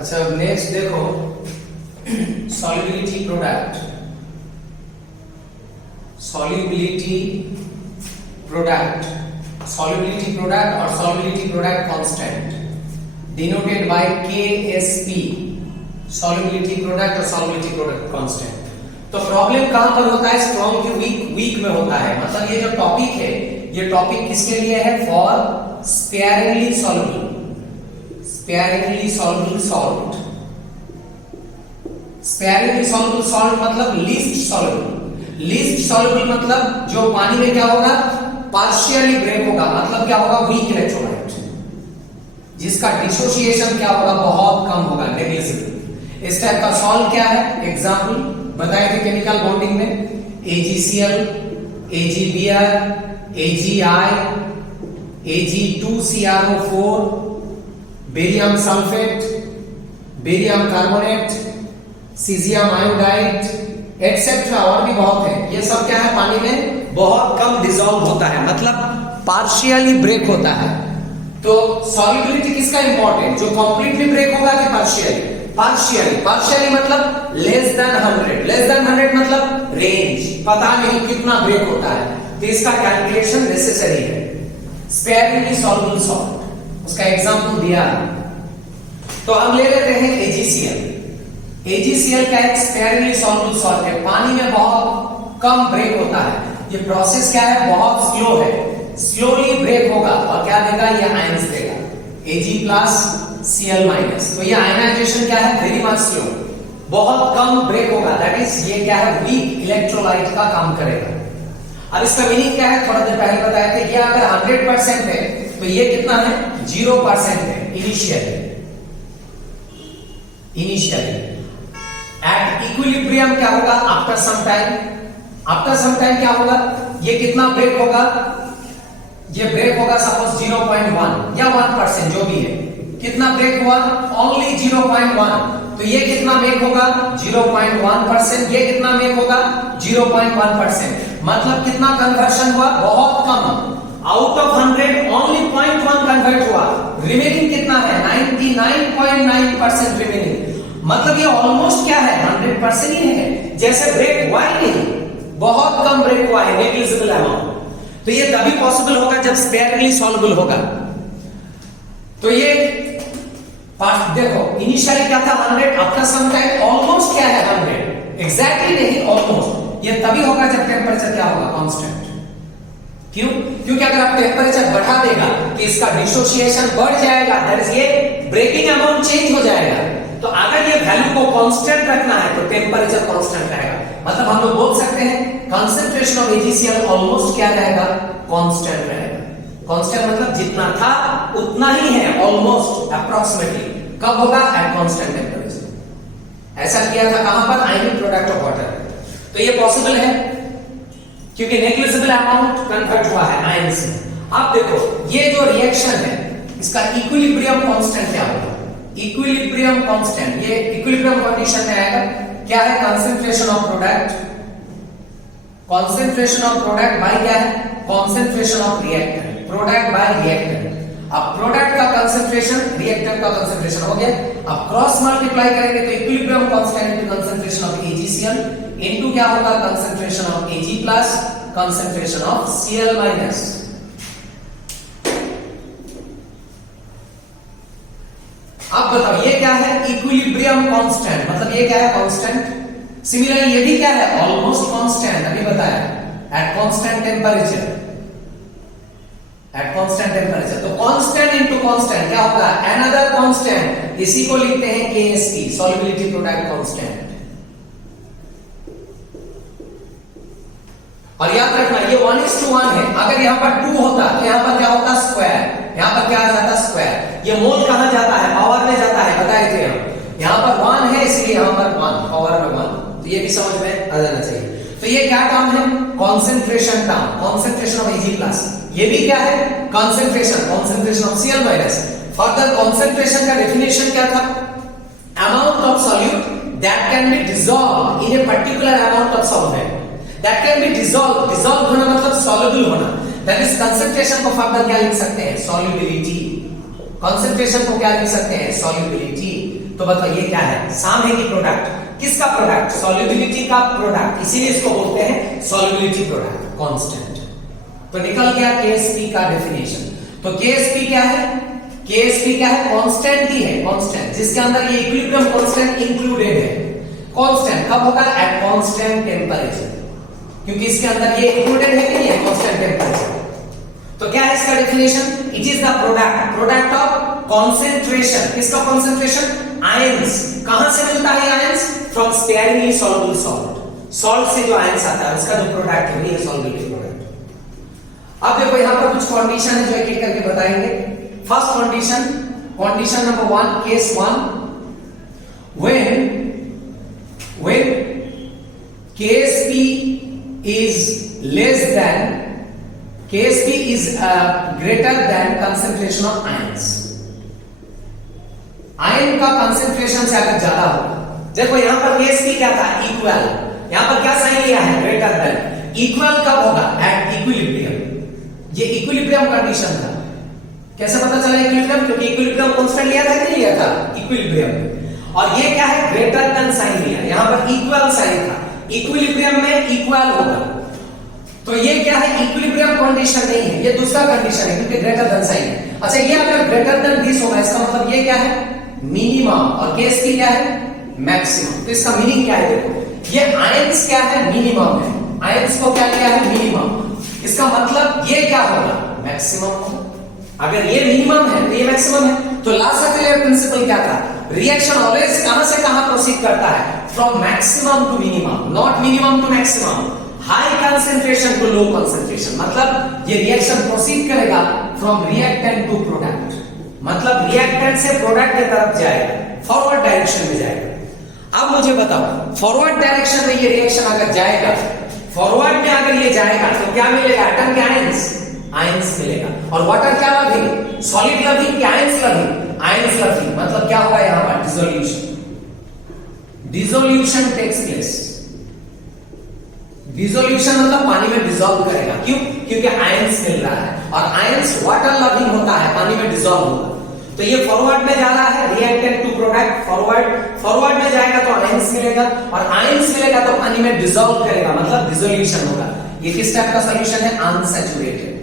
अच्छा, नेक्स्ट देखो solubility product. Solubility product और solubility product constant denoted by KSP। Solubility product और solubility product constant. तो problem कहां पर होता है? स्ट्रॉन्ग की वीक में होता है। मतलब ये जो टॉपिक है, ये टॉपिक किसके लिए है? For sparingly soluble salt. Sparingly soluble salt मतलब लीस्ट सॉल्युबल मतलब जो पानी में क्या होगा? पार्शियली ब्रेक होगा। मतलब क्या होगा? वीक इलेक्ट्रोलाइट, जिसका डिसोसिएशन क्या होगा? बहुत कम होगा, नेग्लिजिबल। इस टाइप का सॉल्ट क्या है? एग्जांपल बताए थे केमिकल बॉन्डिंग में, AgCl, AgBr, AgI, Ag2CrO4, barium sulphate, barium carbonate, caesium iodide etcetera, और भी बहुत है। ये सब क्या है? पानी में बहुत कम डिसॉल्व होता है, मतलब पार्शियली ब्रेक होता है। तो सॉल्युबिलिटी किसका इंपॉर्टेंट? जो कंप्लीटली ब्रेक होगा कि पार्शियली मतलब लेस देन 100 मतलब रेंज, पता नहीं कितना ब्रेक होता है, तो इसका कैलकुलेशन नेसेसरी है। स्पेयरिंगली सॉल्युबल सॉल्ट, उसका एग्जांपल दिया। तो हम ले लेते हैं AgCl का एक स्पेयरिंगली सॉल्युबल सॉल्ट है, पानी में बहुत कम ब्रेक होता है। ये प्रोसेस क्या है? बहुत स्लो है, स्लोली ब्रेक होगा और क्या देगा? ये आयंस देगा, Ag+Cl-। तो ये आयनाइजेशन क्या है? वेरी मच स्लो, बहुत कम ब्रेक होगा। दैट इज ये क्या है? वीक इलेक्ट्रोलाइट का काम करेगा। अब इसका मीनिंग क्या है? थोड़ा देर पहले बताया था। ये अगर 100% है तो ये कितना है? 0% है इनिशियली। एट इक्विलिब्रियम क्या होगा? आफ्टर सम टाइम क्या होगा? ये कितना ब्रेक होगा? ये ब्रेक होगा सपोज 0.1 या 1%, जो भी है। कितना ब्रेक हुआ? ओनली 0.1। तो ये कितना मेक होगा? 0.1%। ये कितना मेक होगा? 0.1%। मतलब कितना कन्वर्शन हुआ? बहुत कम। आउट ऑफ 100 ओनली 0.1 कन्वर्ट हुआ। रिमेनिंग कितना है? 99.9% रिमेनिंग। मतलब ये ऑलमोस्ट क्या है? 100% ही है। जैसे ब्रेक हुआ ही नहीं, बहुत कम ब्रेक हुआ है, नेग्लिजिबल अमाउंट। तो ये तभी पॉसिबल होगा जब स्पेयरिंगली सॉल्युबल होगा। तो ये पार्ट देखो, इनिशियली क्या था? 100, आफ्टर सम टाइम ऑलमोस्ट क्या है? 100, एग्जैक्टली नहीं, ऑलमोस्ट। ये तभी होगा जब टेंपरेचर क्या होगा? कांस्टेंट। क्यों? क्योंकि अगर आप टेंपरेचर बढ़ा देगा तो इसका डिसोसिएशन बढ़ जाएगा, दैट इज ये ब्रेकिंग अमाउंट चेंज हो जाएगा। तो अगर ये वैल्यू को कांस्टेंट रखना है तो टेंपरेचर कांस्टेंट रहेगा। मतलब हम लोग बोल सकते हैं कंसंट्रेशन ऑफ AgCl ऑलमोस्ट क्या रहेगा? कांस्टेंट रहेगा। कांस्टेंट मतलब जितना था उतना ही है, ऑलमोस्ट, अप्रॉक्सीमेटली। कब होगा? At constant temperature. ऐसा किया था कहां पर? Ionic product of water. तो ये पॉसिबल है क्योंकि नेग्लिजिबल अमाउंट कन्वर्ट हुआ है आयन से। अब देखो, ये जो रिएक्शन है इसका इक्विलिब्रियम कांस्टेंट क्या होगा? इक्विलिब्रियम कांस्टेंट, ये इक्विलिब्रियम कंडीशन में आएगा। क्या है? कंसंट्रेशन ऑफ प्रोडक्ट बाय क्या है? Concentration of reactant, product bye reactant. अब प्रोडक्ट का कंसंट्रेशन, रिएक्टेंट का कंसंट्रेशन हो गया। अब क्रॉस मल्टीप्लाई करेंगे तो equilibrium constant into concentration of AgCl into क्या होगा? Concentration of Ag plus concentration of Cl minus. अब बताओ ये क्या है? इक्विलिब्रियम कांस्टेंट, मतलब ये क्या है? कांस्टेंट। सिमिलरली ये भी क्या है? ऑलमोस्ट कांस्टेंट, अभी बताया, एट कांस्टेंट टेंपरेचर। तो कांस्टेंट इनटू कांस्टेंट क्या होगा? Another constant. इसी को लिखते हैं KSP, सॉल्युबिलिटी प्रोडक्ट कांस्टेंट। और याद रखना ये 1:1 है। अगर यहां पर 2 होता तो यहां पर क्या होता? स्क्वायर। यहां पर क्या आ जाता? स्क्वायर। ये मोल कहां जाता है? पावर में जाता है, बताए थे हम। यहां पर 1 है इसलिए यहां पर 1, पावर में 1। तो ये भी समझ में आ जाना चाहिए। तो ये क्या टर्म है? Concentration term, concentration of Ag+। ये भी क्या है? Concentration of Cl minus. Further concentration का डेफिनेशन क्या था? Amount of solute that can be dissolve in a particular amount of solvent. That can be dissolve होना मतलब सॉल्युबल होना। दैट इज कंसंट्रेशन को फर्दर क्या लिख सकते हैं? सॉल्युबिलिटी। कंसंट्रेशन को क्या लिख सकते हैं? सॉल्युबिलिटी। तो बताओ ये क्या है? साम है कि प्रोडक्ट? किसका प्रोडक्ट? सॉल्युबिलिटी का प्रोडक्ट, इसीलिए इसको बोलते हैं सॉल्युबिलिटी प्रोडक्ट, कांस्टेंट। तो निकल गया केएसपी का डेफिनेशन। तो केएसपी क्या है? केएसपी क्या है? कांस्टेंट ही है, कांस्टेंट जिसके अंदर ये इक्विलिब्रियम कांस्टेंट इंक्लूडेड है। कांस्टेंट कब होगा? एट कांस्टेंट टेंपरेचर, क्योंकि इसके अंदर ये इंक्लूडेड है कि नहीं है? Constant temperature. तो क्या है इसका definition? It is the product of concentration. किसका कॉन्सेंट्रेशन? आयंस। कहां से मिलता है ions? From sparingly soluble salt. Salt से जो आयंस आता है उसका जो प्रोडक्ट है वही सॉल्युबिलिटी प्रोडक्ट। अब देखो यहां पर कुछ कंडीशन है जो एक एक करके बताएंगे। First condition number 1, case 1, when KSP is less than, KSP is greater than concentration of ions। Ion का कंसेंट्रेशन से अगर ज्यादा होगा, देखो यहां पर KSP क्या था? इक्वल। यहां पर क्या साइन लिया है? Greater than. इक्वल कब होगा? At equilibrium. ये इक्विलिब्रियम कंडीशन था। कैसे पता चला इक्विलिब्रियम? क्योंकि इक्विलिब्रियम कांस्टेंट लिया था कि नहीं लिया था? इक्विलिब्रियम। और ये क्या है? ग्रेटर देन साइन लिया। यहां पर इक्वल साइन था। इक्विलिब्रियम में इक्वल होगा, तो ये क्या है? इक्विलिब्रियम कंडीशन नहीं है, ये दूसरा कंडीशन है क्योंकि ग्रेटर देन साइन है। अच्छा, ये अगर ग्रेटर देन दिस होगा इसका मतलब ये क्या है? मिनिमम। और केएसपी क्या है? मैक्सिमम। तो इसका मीनिंग क्या है? देखो ये आयंस क्या है? मिनिमम है। आयंस को क्या किया है? मिनिमम। इसका मतलब ये क्या होगा? मैक्सिमम होगा। अगर ये मिनिमम है तो ये मैक्सिमम है। तो ला सर्कुलर प्रिंसिपल क्या था? रिएक्शन ऑलवेज कहां से कहां प्रोसीड करता है? From maximum to minimum, not minimum to maximum. High concentration to low concentration, मतलब ये रिएक्शन प्रोसीड करेगा फ्रॉम रिएक्टेंट टू प्रोडक्ट, मतलब रिएक्टेंट से प्रोडक्ट की तरफ जाएगा, फॉरवर्ड डायरेक्शन में जाएगा। अब मुझे बताओ, फॉरवर्ड डायरेक्शन में ये रिएक्शन अगर जाएगा, फॉरवर्ड में अगर ये जाएगा तो क्या मिलेगा? एटम के आयंस मिलेगा। और वाटर क्या लविंग? सॉलिड लविंग कि आयंस लविंग? Ions loving. मतलब क्या होगा यहां पर? Dissolution takes place. डिसोल्यूशन मतलब पानी में डिसॉल्व करेगा। क्यों? क्योंकि आयंस मिल रहा है और आयंस वाटर लविंग होता है, पानी में डिसॉल्व होगा। तो ये फॉरवर्ड में जा रहा है, रिएक्टेंट टू प्रोडक्ट। फॉरवर्ड में जाएगा तो आयंस मिलेगा और आयंस मिलेगा तो पानी में डिसॉल्व करेगा, मतलब डिसोल्यूशन होगा। ये किस टाइप का सॉल्यूशन है? अनसैचुरेटेड।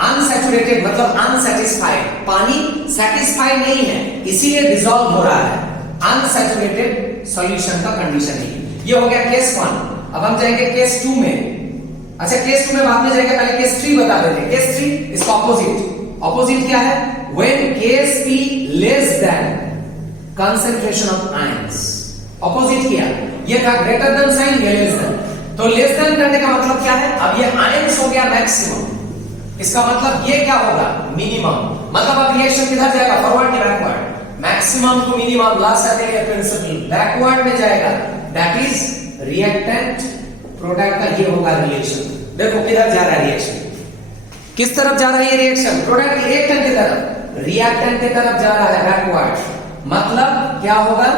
अनसैचुरेटेड मतलब अनसैटिस्फाइड। पानी सेटिस्फाइड नहीं है इसीलिए डिसॉल्व हो रहा है। अनसैचुरेटेड सॉल्यूशन का कंडीशन है। ये हो गया केस 1। अब हम जाएंगे केस 2 में। अच्छा, केस 2 में बाद में जाएंगे, पहले केस 3 बता देते। केस 3 इसका ऑपोजिट क्या है? when KSP less than concentration of ions। Opposite किया, ये था ग्रेटर देन साइन, ये लेस देन। तो लेस देन करने का मतलब क्या है? अब ये आयंस हो गया मैक्सिमम, इसका मतलब ये क्या होगा? मिनिमम। मतलब अब रिएक्शन किधर जाएगा? फॉरवर्ड या बैकवर्ड? मैक्सिमम टू मिनिमम, ला सर्कुलर प्रिंसिपल। बैकवर्ड में जाएगा, दैट इज रिएक्टेंट प्रोडक्ट का ये होगा रिलेशन। देखो किधर जा रहा है रिएक्शन, किस तरफ जा रहा है ये रिएक्शन? प्रोडक्ट रिएक्टेंट की तरफ, रिएक्टेंट की तरफ जा रहा है बैकवर्ड। मतलब क्या होगा?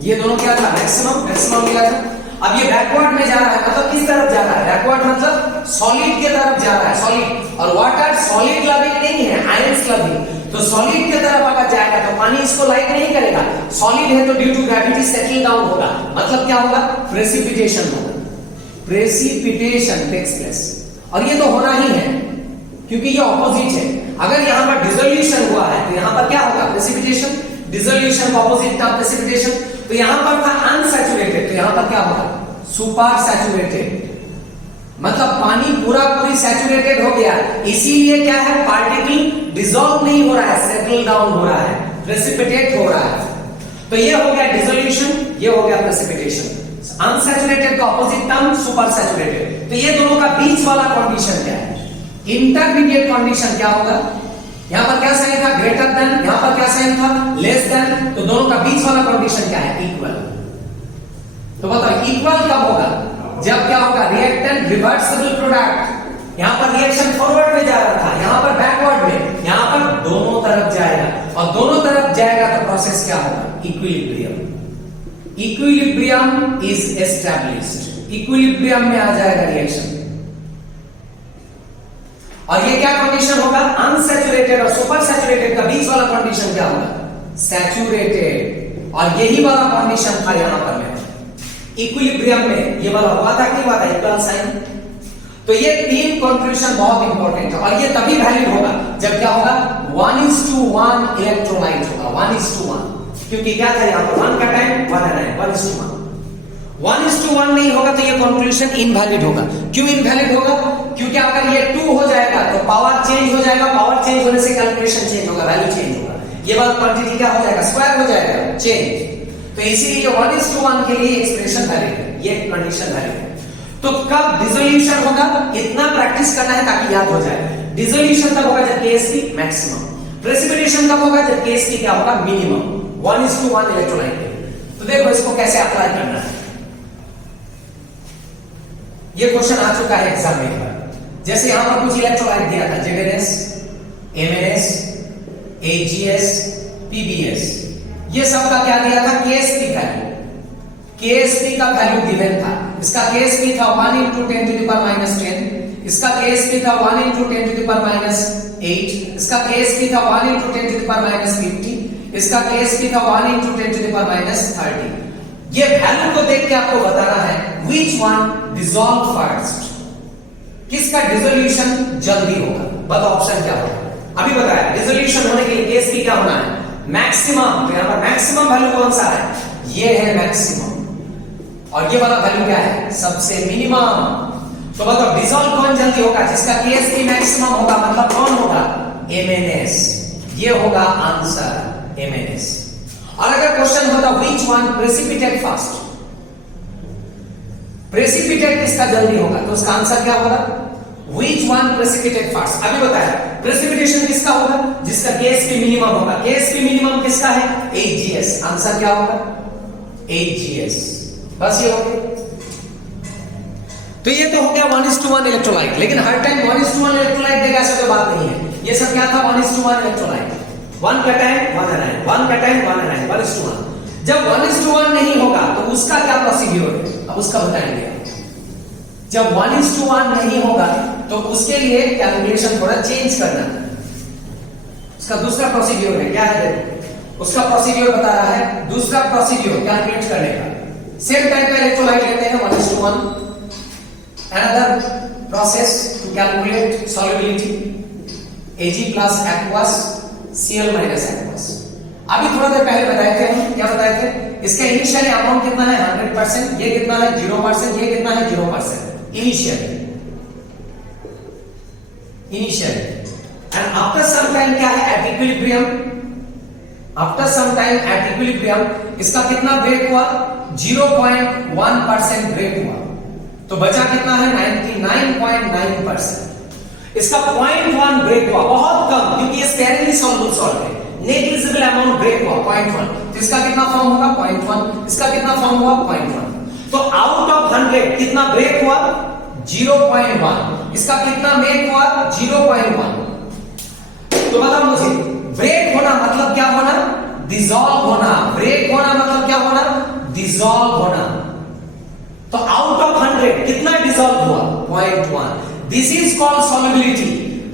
ये दोनों क्या था? मैक्सिमम मिला था। अब ये बैकवर्ड में जा रहा है, मतलब किस तरफ जा रहा है? बैकवर्ड मतलब सॉलिड की तरफ जा रहा है, सॉलिड। और वाटर सॉलिड लविंग नहीं है, आयंस लविंग। तो सॉलिड की तरफ अगर जाएगा तो पानी इसको लाइक नहीं करेगा। सॉलिड है तो due to gravity settle down होगा, मतलब क्या होगा? प्रेसिपिटेशन होगा। Precipitation takes place. और ये तो होना ही है क्योंकि ये ऑपोजिट है। अगर यहां पर डिसोल्यूशन हुआ है तो यहां पर क्या होगा? प्रेसिपिटेशन। डिसोल्यूशन का ऑपोजिट था प्रेसिपिटेशन। तो यहां पर था अनसैचुरेटेड, तो यहां पर क्या होगा? Super saturated. मतलब पानी पूरी सैचुरेटेड हो गया, इसीलिए क्या है? पार्टिकल डिसॉल्व नहीं हो रहा है, सेटल डाउन हो रहा है, प्रेसिपिटेट हो रहा है। तो ये हो गया डिसोल्यूशन, ये हो गया प्रेसिपिटेशन। अनसैचुरेटेड का ऑपोजिट टर्म सुपर सैचुरेटेड। तो ये दोनों का बीच वाला कंडीशन क्या है? इंटरमीडिएट कंडीशन क्या होगा? यहां पर क्या साइन था? Greater than. यहां पर क्या साइन था? Less than. तो दोनों का बीच वाला कंडीशन क्या है? इक्वल। तो बताओ इक्वल कब होगा? जब क्या होगा? Reactant reversible product. यहां पर रिएक्शन फॉरवर्ड में जा रहा था, यहां पर बैकवर्ड में, यहां पर दोनों तरफ जाएगा। और दोनों तरफ जाएगा तो प्रोसेस क्या होगा? Equilibrium. Equilibrium is established. Equilibrium में आ जाएगा रिएक्शन। और ये क्या कंडीशन होगा? अनसैचुरेटेड और सुपर सैचुरेटेड अनसैचुरेटेड का बीच वाला कंडीशन क्या होगा? सैचुरेटेड। और यही वाला कंडीशन था यहां पर में इक्विलिब्रियम में, ये वाला हुआ था कि हुआ था इक्वल साइन। तो ये तीन कंट्रीब्यूशन बहुत इंपॉर्टेंट है, और ये तभी वैलिड होगा जब क्या होगा? 1:1 इलेक्ट्रोलाइट होगा, 1:1। क्योंकि क्या था यहां पर 1 का टाइम 1 है, 1:1। 1:1 नहीं होगा तो ये कंक्लूजन इनवैलिड होगा। क्यों इनवैलिड होगा? क्योंकि अगर ये 2 हो जाएगा तो पावर चेंज हो जाएगा, पावर चेंज होने से कैलकुलेशन चेंज होगा, वैल्यू चेंज होगा, ये वाला क्वांटिटी क्या हो जाएगा? स्क्वायर हो जाएगा, चेंज। तो इसीलिए 1:1 के लिए एक्सप्रेशन वैलिड है, ये कंडीशन वैलिड है। तो कब डिसोल्यूशन होगा? इतना प्रैक्टिस करना है ताकि याद हो जाए। डिसोल्यूशन तब होगा जब Ksp मैक्सिमम, प्रेसिपिटेशन कब होगा? जब Ksp क्या होगा? मिनिमम। 1:1 इलेक्ट्रोलाइट। तो देखो इसको कैसे अप्लाई करना है। ये क्वेश्चन आ चुका है एग्जाम में एक बार। जैसे यहां पर कुछ इलेक्ट्रोलाइट दिया था, ZnS, MnS, AgS, PbS। ये सब का क्या दिया था? Ksp वैल्यू, Ksp का वैल्यू गिवन था। इसका Ksp था 1 × 10⁻⁻10, इसका Ksp था 1 × 10⁻8, इसका Ksp था 1 × 10⁻50, इसका Ksp था 1 × 10⁻30। ये वैल्यू को देख के आपको बताना है which one dissolve first, किसका डिसोल्यूशन जल्दी होगा। बताओ ऑप्शन क्या होगा? अभी बताया डिसोल्यूशन होने के लिए Ksp क्या होना है? मैक्सिमम। तो यहां पर मैक्सिमम वैल्यू कौन सा है? ये है मैक्सिमम। और ये वाला वैल्यू क्या है? सबसे मिनिमम। तो बताओ डिसॉल्व कौन जल्दी होगा? जिसका Ksp मैक्सिमम होगा, मतलब कौन होगा? MnS। ये होगा आंसर, MnS। और अगर क्वेश्चन होता which one precipitate fast, precipitate किसका जल्दी होगा, तो उसका आंसर क्या होगा? which one precipitate fast। अभी बताया प्रेसिपिटेशन किसका होगा? जिसका Ksp मिनिमम होगा। Ksp मिनिमम किसका है? AgS। आंसर क्या होगा? AgS। बस ये हो गया। तो ये तो हो गया 1:1 इलेक्ट्रोलाइट। लेकिन हर टाइम 1:1 इलेक्ट्रोलाइट देगा ऐसा तो बात नहीं है। ये सब क्या था? 1:1 इलेक्ट्रोलाइट। 1 का टाइम 1 है, 1 का टाइम 1 है, 1:1। जब 1:1 नहीं होगा तो उसका क्या प्रोसीड्यूर है? अब उसका बताएंगे। जब 1:1 नहीं होगा तो उसके लिए कैलकुलेशन थोड़ा चेंज करना है। उसका दूसरा प्रोसीड्यूर है, क्या है? देखो उसका प्रोसीड्यूर बता रहा है, दूसरा प्रोसीड्यूर कैलकुलेट करने का। सेम टाइप का इलेक्ट्रोलाइट लेते हैं 1:1। Another process to calculate solubility, Ag plus aqueous, Cl minus aqueous। अभी थोड़ा देर पहले बताए थे हम, क्या बताए थे? इसका इनिशियल अमाउंट कितना है? 100%। ये कितना है? 0%। ये कितना है? 0%। Initial and after some time क्या है? At equilibrium. After some time at equilibrium इसका कितना ब्रेक हुआ? 0.1% ब्रेक हुआ। तो बचा कितना है? 99.9%। इसका 0.1 ब्रेक हुआ, बहुत कम, क्योंकि ये स्पेयरिंगली सॉल्युबल सॉल्ट है। नेग्लिजिबल अमाउंट ब्रेक हुआ 0.1। तो इसका कितना फॉर्म होगा? 0.1। इसका कितना फॉर्म हुआ? 0.1। तो आउट ऑफ 100 कितना ब्रेक हुआ? 0.1। इसका कितना मेक हुआ? 0.1। तो बताओ मुझे, ब्रेक होना मतलब क्या होना? डिसॉल्व होना। ब्रेक होना मतलब क्या होना? डिसॉल्व होना। तो आउट ऑफ 100 कितना डिसॉल्व हुआ? 0.1। This is called solubility.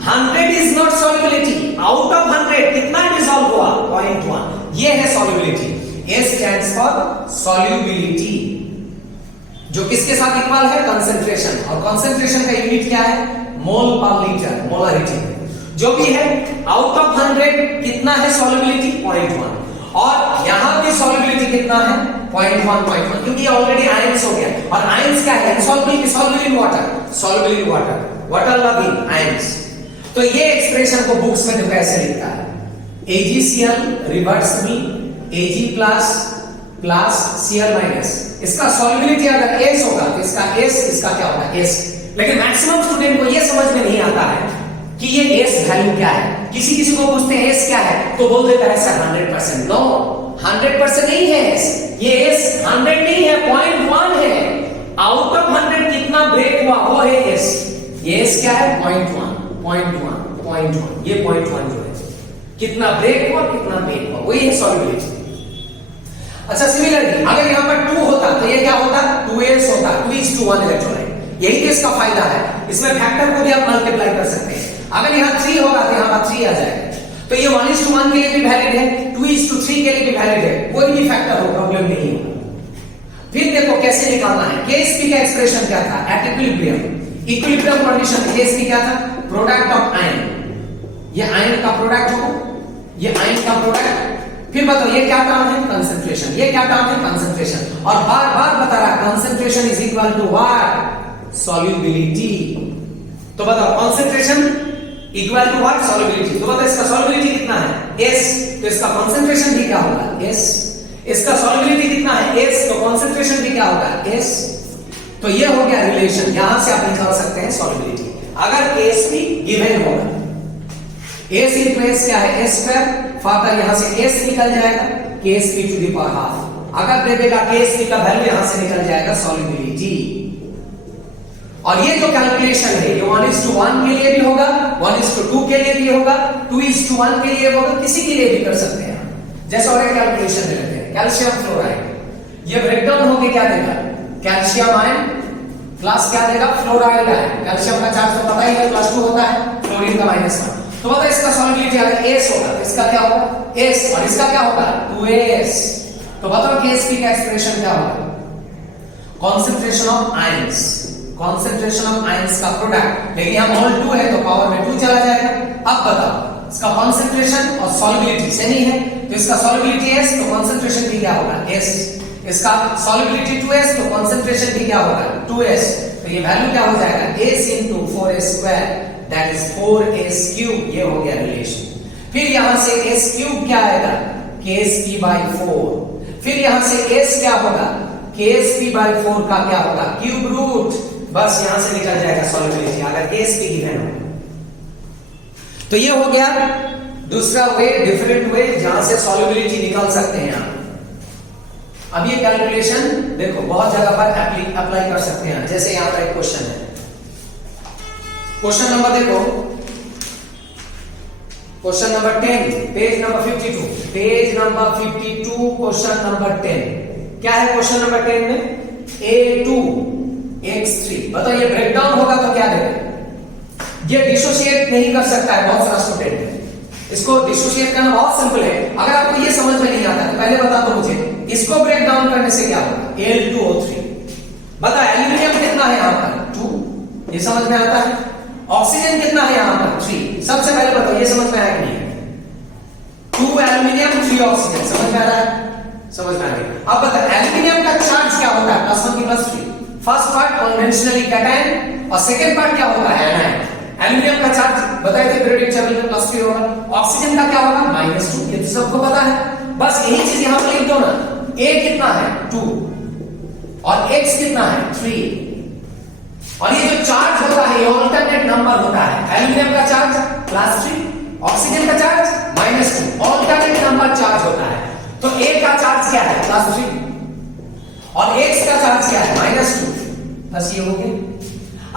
100 is not solubility. Out of 100 कितना डिसॉल्व हुआ? 0.1। ये है solubility. A stands for solubility, जो किसके साथ इक्वल है? कंसंट्रेशन। और कंसंट्रेशन का यूनिट क्या है? मोल पर लीटर, मोलरिटी। जो भी है, आउट ऑफ 100 कितना है सॉल्युबिलिटी? 0.1। और यहां पे सॉल्युबिलिटी कितना है? 0.1, क्योंकि ऑलरेडी आयंस हो गया। और आयंस क्या है? Soluble in water, soluble in water, water loving ions. तो ये एक्सप्रेशन को बुक्स में कैसे लिखता है? AgCl reversible, Ag plus Cl minus. इसका सॉल्युबिलिटी अगर S होगा तो इसका S, इसका क्या होगा? S। लेकिन मैक्सिमम स्टूडेंट को ये समझ में नहीं आता है कि ये S वैल्यू क्या है। किसी को पूछते हैं S क्या है तो बोल देता है सर 100%। नो, 100% नहीं है S। ये S 100 नहीं है, 0.1 है। आउट ऑफ 100 कितना ब्रेक हुआ? वो है S। ये S क्या है? 0.1। ये 0.1 जो है, कितना ब्रेक हुआ, कितना मेक हुआ, वही है सॉल्युबिलिटी। अच्छा, सिमिलरली अगर यहां पर 2 होता तो ये क्या होता? 2s होता, 2:1 इलेक्ट्रोलाइट। यही तो इसका फायदा है। इसमें फैक्टर को भी आप मल्टीप्लाई कर सकते हैं। अगर यहां 3 होगा तो यहां पर 3 आ जाएगा। तो ये 1:1 के लिए भी वैलिड है, 2:3 के लिए भी वैलिड है, कोई भी फैक्टर हो प्रॉब्लम नहीं है। फिर देखो कैसे निकालना है। केएसपी का एक्सप्रेशन क्या था? At equilibrium, equilibrium condition Ksp क्या था? प्रोडक्ट ऑफ आयन, ये आयन का प्रोडक्ट होगा, ये आयन का प्रोडक्ट। फिर बताओ ये क्या टर्म है? कंसंट्रेशन, ये क्या टर्म है? कंसंट्रेशन। और बार बार बता रहा concentration is equal to what? Solubility. तो बताओ concentration equal to what? Solubility. तो बताओ इसका सॉल्युबिलिटी कितना है? S, तो इसका कंसंट्रेशन भी क्या होगा? S। इसका सॉल्युबिलिटी कितना है? S, तो कंसंट्रेशन भी क्या होगा? S। तो ये हो गया रिलेशन, यहां से आप निकाल सकते हैं सॉल्युबिलिटी। अगर KSP गिवन होगा, S into S क्या है? S स्क्वायर, फादर यहां से S निकल जाएगा, KSP to the power half. अगर दे देगा KSP का वैल्यू, यहां से निकल जाएगा सॉल्युबिलिटी। और ये जो कैलकुलेशन है ये 1:1 के लिए भी होगा, 1:2 के लिए भी होगा, 2:1 के लिए होगा, किसी के लिए भी कर सकते हैं। जैसे और एक कैलकुलेशन दे लेते हैं, कैल्शियम फ्लोराइड। ये ब्रेकडाउन होके क्या देगा? कैल्शियम आयन प्लस क्या देगा? Fluoride ion. कैल्शियम का चार्ज तो पता ही है +2 होता है, फ्लोरीन का -1। तो बताओ इसका सॉल्युबिलिटी अगर S होगा तो इसका क्या होगा? S, और इसका क्या होगा? 2S। तो बताओ KSP का एक्सप्रेशन क्या होगा? Concentration of ions, concentration of ions का प्रोडक्ट, लेकिन यहां मोल 2 है तो पावर में 2 चला जाएगा। अब बताओ इसका कॉन्सेंट्रेशन और सॉल्युबिलिटी सेम ही है, तो इसका सॉल्युबिलिटी S, तो कॉन्सेंट्रेशन भी क्या होगा? S। इसका सॉल्युबिलिटी 2S, तो कॉन्सेंट्रेशन भी क्या होगा? 2S। तो ये वैल्यू क्या हो जाएगा? S into 4S square, that is 4S cube। ये हो गया रिलेशन। फिर यहां से S cube क्या आएगा? KSP by 4। फिर यहां से S क्या होगा? KSP by 4 का क्या होगा? Cube root. बस यहां से निकल जाएगा सॉल्युबिलिटी अगर KSP गिवन हो। तो ये हो गया दूसरा वे, डिफरेंट वे जहां से सॉल्युबिलिटी निकाल सकते हैं आप। अब ये कैलकुलेशन देखो बहुत जगह पर अप्लाई कर सकते हैं। जैसे यहां पर एक क्वेश्चन है, क्वेश्चन नंबर देखो, question number 10, page number 52, page number 52, question number 10। क्या है क्वेश्चन नंबर 10 में? A2X3। बताओ ये ब्रेकडाउन होगा तो क्या देगा? ये डिसोशिएट नहीं कर सकता है बहुत सारा स्टूडेंट है, इसको डिसोशिएट करना बहुत सिंपल है। अगर आपको ये समझ में नहीं आता तो पहले बता दो मुझे, इसको ब्रेक डाउन करने से क्या होगा? Al2O3। बता एल्यूमिनियम कितना है यहां पर? 2। ये समझ में आता है। ऑक्सीजन कितना है यहां पर? 3। सबसे पहले बताओ ये समझ में आया कि नहीं? 2 एल्यूमिनियम 3 ऑक्सीजन। समझ में आ रहा है? समझ में आ गया। अब बता एल्यूमिनियम का चार्ज क्या होता है? +1 की +3। फर्स्ट पार्ट कन्वेंशनली कैटायन और सेकंड पार्ट क्या होगा? एनायन। एल्यूमिनियम का चार्ज बताए थे पीरियोडिक टेबल में +3 होगा। ऑक्सीजन का क्या होगा? -2। ये तो सबको पता है, बस यही चीज यहां पर लिख दो ना। A कितना है? 2 और X कितना है? 3। और ये जो चार्ज होता है ये ऑल्टरनेट नंबर होता है। एल्यूमिनियम का चार्ज +3, ऑक्सीजन का चार्ज -2, ऑल्टरनेट नंबर चार्ज होता है। तो A का चार्ज क्या है? +3 और X का चार्ज क्या है? -2। बस ये हो गया।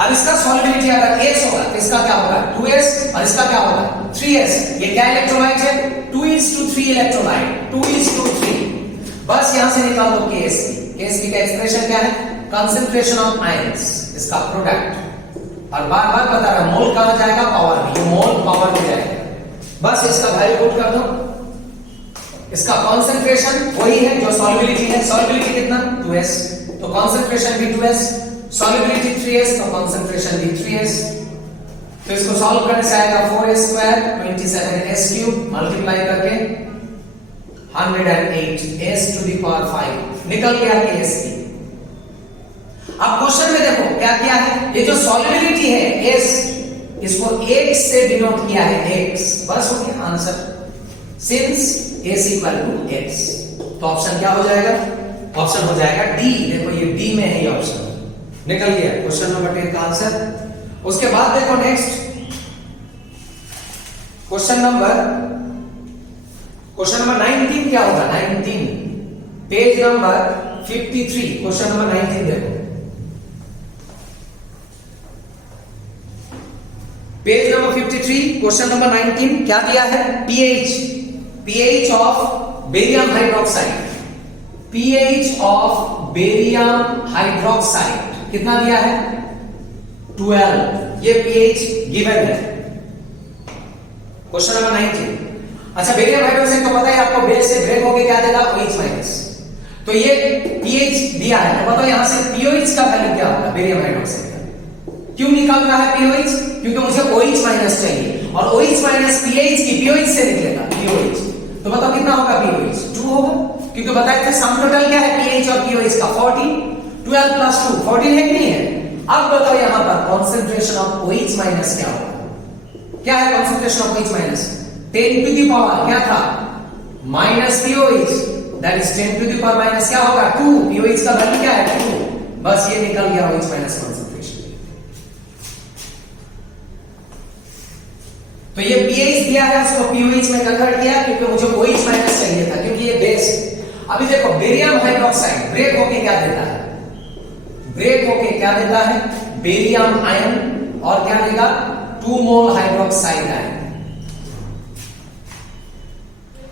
अब इसका सॉल्युबिलिटी अगर S होगा तो इसका क्या होगा? 2S और इसका क्या होगा? 3S। ये क्या इलेक्ट्रोलाइट है? 2:3 इलेक्ट्रोलाइट, 2:3। बस यहां से निकाल दो KSP। KSP का एक्सप्रेशन क्या है? कंसंट्रेशन ऑफ आयंस, इसका प्रोडक्ट। और बार बार बता रहा मोल कहां जाएगा? पावर में। ये मोल पावर में जाएगा। बस इसका वैल्यू पुट कर दो। इसका कंसंट्रेशन वही है जो सॉल्युबिलिटी है। सॉल्युबिलिटी कितना? 2S, तो कंसंट्रेशन भी 2S। सॉल्युबिलिटी 3S, तो कंसंट्रेशन भी 3S। तो इसको सॉल्व करने से आएगा 4S square 27S cube multiply करके 108S टू द पावर 5 निकल गया KSP। अब क्वेश्चन में देखो क्या किया है? ये जो सॉल्युबिलिटी है S, इसको X से डिनोट किया है, X। बस हो गया answer, since S equal to X। तो ऑप्शन क्या हो जाएगा? ऑप्शन हो जाएगा D। देखो ये D में है, ये ऑप्शन निकल गया क्वेश्चन नंबर 10 का आंसर। उसके बाद देखो नेक्स्ट क्वेश्चन नंबर 19 क्या होगा? 19 पेज नंबर 53, क्वेश्चन नंबर 19 देखो, पेज नंबर 53 क्वेश्चन नंबर 19 क्या दिया है? pH of barium hydroxide, pH of barium hydroxide कितना दिया है? 12। ये pH गिवन है क्वेश्चन नंबर 19। अच्छा बेरियम हाइड्रोक्साइड तो पता है आपको, बेस से ब्रेक होके क्या देगा, OH माइनस। तो ये pH दिया है, तो बताओ यहां से pOH का वैल्यू क्या होगा बेरियम हाइड्रोक्साइड का। क्यों निकाल रहा है pOH, क्योंकि मुझे OH माइनस चाहिए, और OH माइनस pH की pOH से निकलेगा pOH। तो बताओ कितना होगा pOH, 2 होगा, क्योंकि बताए थे सम टोटल क्या है pH और pOH का 14, 12 प्लस 2 14 है कि नहीं है। अब बताओ यहां पर कॉन्सेंट्रेशन ऑफ OH माइनस क्या होगा, क्या है concentration of OH minus, 10 to the power क्या था minus pOH, that is 10 to the power minus क्या होगा 2, pOH का वैल्यू क्या है 2, बस ये निकल गया OH माइनस कॉन्सेंट्रेशन। तो ये pH दिया है, उसको pOH में कन्वर्ट किया क्योंकि मुझे OH माइनस चाहिए था, क्योंकि ये बेस। अभी देखो बेरियम हाइड्रोक्साइड ब्रेक होके क्या देता है, ब्रेक होके क्या देता है, बेरियम आयन, और क्या देगा 2 मोल हाइड्रोक्साइड आयन।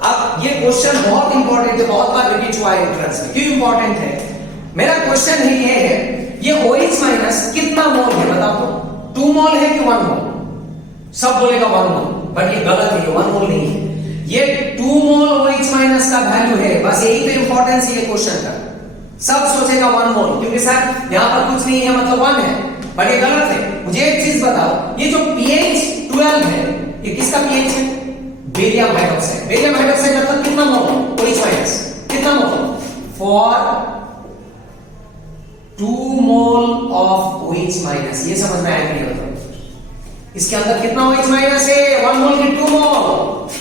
अब ये क्वेश्चन बहुत इंपॉर्टेंट है, बहुत बार रिपीट हुआ है एंट्रेंस में। क्यों इंपॉर्टेंट है, मेरा क्वेश्चन ही ये है, ये OH माइनस कितना मोल है बताओ तो, 2 मोल है कि 1 मोल, सब बोलेगा 1 मोल, बट ये गलत है, ये 1 मोल नहीं है, ये 2 मोल OH माइनस का वैल्यू है, बस यही तो इंपॉर्टेंस है ये क्वेश्चन का। सब सोचेगा 1 मोल, क्योंकि सर यहां पर कुछ नहीं है मतलब 1 है, बट ये गलत है। मुझे एक चीज बताओ, ये जो pH 12 है, ये किसका pH है, बेरियम हाइड्रोक्साइड। बेरियम हाइड्रोक्साइड मतलब कितना मोल, OH माइनस कितना mole, for 2 mole of OH minus. ये समझ में आया कि नहीं बताओ, इसके अंदर कितना OH माइनस है, 1 मोल की 2 मोल।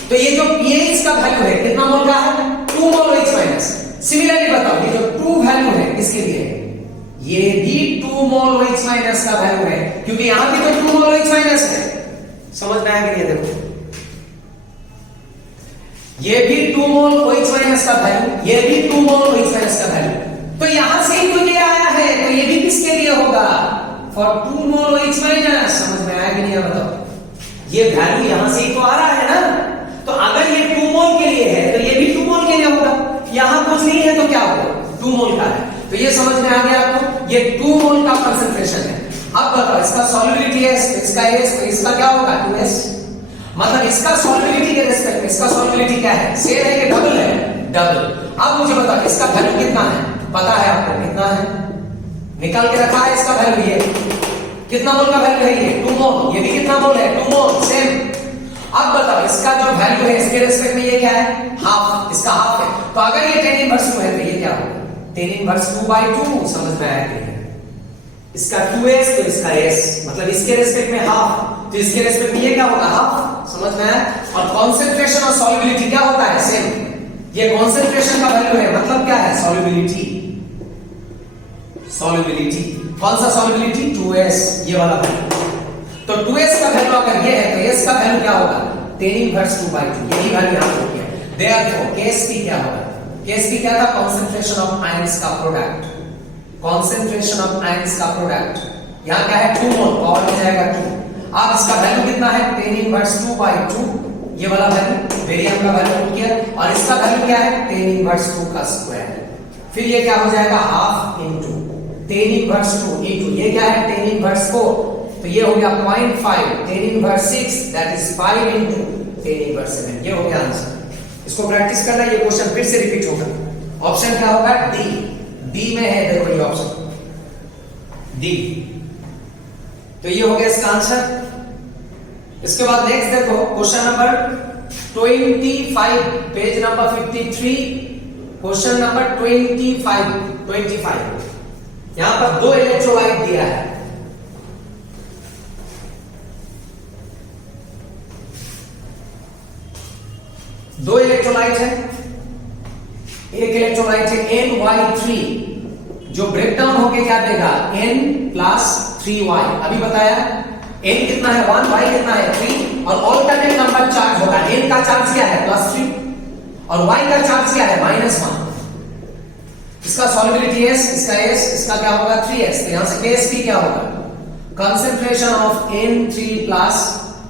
तो ये जो pH का वैल्यू है कितना मोल का है, 2 मोल OH माइनस। सिमिलरली बताओ ये जो 2 वैल्यू है किसके लिए है, ये भी 2 मोल OH माइनस का वैल्यू है, क्योंकि यहां भी तो 2 मोल OH माइनस है। समझ में आया कि नहीं, देखो ये भी 2 मोल OH माइनस का वैल्यू, ये भी 2 मोल OH माइनस का वैल्यू, तो यहां से ही तो ये आया है, तो ये भी किसके लिए होगा, फॉर 2 मोल OH माइनस। समझ में आया कि नहीं बताओ, ये वैल्यू यहां से ही तो आ रहा है ना, तो अगर ये 2 मोल के लिए है तो ये भी 2 मोल के लिए होगा, यहां कुछ नहीं है तो क्या होगा 2 मोल का है। तो ये समझ में आ गया आपको, ये 2 मोल का कंसंट्रेशन है। अब बताओ इसका सॉल्युबिलिटी है, इसका S, तो इसका क्या होगा 2S, मतलब इसका सॉल्युबिलिटी के रिस्पेक्ट में इसका सॉल्युबिलिटी क्या है, सेम है कि डबल है, डबल। अब मुझे बताओ इसका वैल्यू कितना है, पता है आपको कितना है, निकाल के रखा है इसका वैल्यू, ये कितना मोल का वैल्यू है, ये 2 मोल, ये भी कितना मोल है 2 मोल, सेम। अब बताओ इसका जो वैल्यू है इसके रिस्पेक्ट में ये क्या है, हाफ, इसका हाफ है, तो अगर ये 10 इनवर्स 2 है तो ये क्या होगा 10 इनवर्स 2/2। समझ में आया कि इसका 2S तो इसका S, मतलब इसके रिस्पेक्ट में हाफ, तो इसके रिस्पेक्ट में ये क्या होगा हाफ। समझ में आया। और कॉन्सेंट्रेशन और सॉल्युबिलिटी क्या होता है, सेम। ये कॉन्सेंट्रेशन का वैल्यू है, मतलब क्या है सॉल्युबिलिटी, सॉल्युबिलिटी कौन सा सॉल्युबिलिटी 2S, ये वाला वैल्यू। तो 2S का वैल्यू अगर ये है तो S का वैल्यू क्या होगा 10 इनवर्स 2/2, यही वैल्यू यहां हो गया। देयरफॉर Ksp क्या होगा, Ksp क्या था, कॉन्सेंट्रेशन ऑफ आयंस का प्रोडक्ट, कॉन्सेंट्रेशन ऑफ आयंस का प्रोडक्ट। यहां क्या है 2 मोल, पावर में जाएगा 2। अब इसका वैल्यू कितना है 10 इनवर्स 2/2, ये वाला वैल्यू बेरियम का वैल्यू पुट किया, और इसका वैल्यू क्या है 10 इनवर्स 2 का स्क्वायर। फिर ये क्या हो जाएगा हाफ इनटू 10 इनवर्स 2 इनटू ये क्या है 10 इनवर्स 4, तो ये हो गया 0.5, 10 inverse 6 that is 5 into 10 inverse 7। ये हो गया आंसर। इसको प्रैक्टिस करना, ये क्वेश्चन फिर से रिपीट होगा। ऑप्शन क्या होगा डी, डी में है देखो ये ऑप्शन डी, तो ये हो गया इसका आंसर। इसके बाद नेक्स्ट देखो question number 25, page number 53, question number 25। यहां पर 2 इलेक्ट्रोलाइट दिया है, दो इलेक्ट्रोलाइट है, एक इलेक्ट्रोलाइट है NY3 जो ब्रेक डाउन होके क्या देगा N प्लस 3Y। अभी बताया N कितना है 1, Y कितना है 3, और ऑल्टरनेट नंबर चार्ज होगा। N का चार्ज क्या है +3 और Y का चार्ज क्या है -1। इसका सॉल्युबिलिटी S, इसका S, इसका क्या होगा 3S, तो यहां से Ksp क्या होगा concentration of N3 plus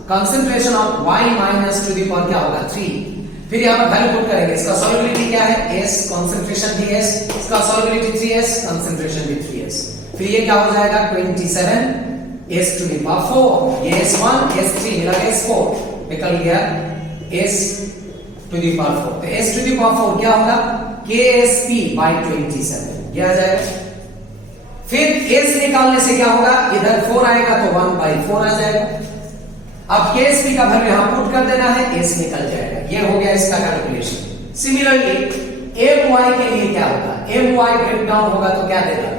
concentration of Y minus two the power क्या होगा 3। फिर यहां पर वैल्यू पुट करेंगे, इसका सॉल्युबिलिटी क्या है S, कंसंट्रेशन भी S, इसका सॉल्युबिलिटी 3S, कंसंट्रेशन भी 3S। फिर ये क्या हो जाएगा 27 S टू द पावर 4, ये S1 S3 मिला S4, निकल गया S टू द पावर 4, तो s टू द पावर 4 क्या होगा ksp बाय 27 ये आ जाएगा। फिर s निकालने से क्या होगा, इधर 4 आएगा तो 1 बाय 4 आ जाएगा। अब ksp का वैल्यू यहां पुट कर देना है, s निकल जाएगा। ये हो गया इसका कैलकुलेशन। सिमिलरली my के लिए क्या होगा, my ब्रेक डाउन होगा तो क्या देगा,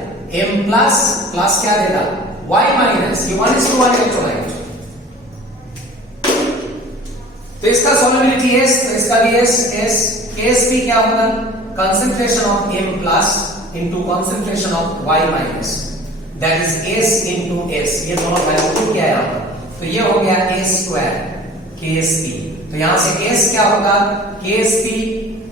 m प्लस प्लस क्या देगा y माइनस, ये 1:1 इलेक्ट्रोलाइट। तो इसका सॉल्युबिलिटी s, तो इसका भी s ksp क्या होगा, concentration of m plus into concentration of y minus, that is s into s। ये दोनों वैल्यू पुट किया यहां पर, तो ये हो गया a स्क्वायर ksp। तो यहां से s क्या होगा ksp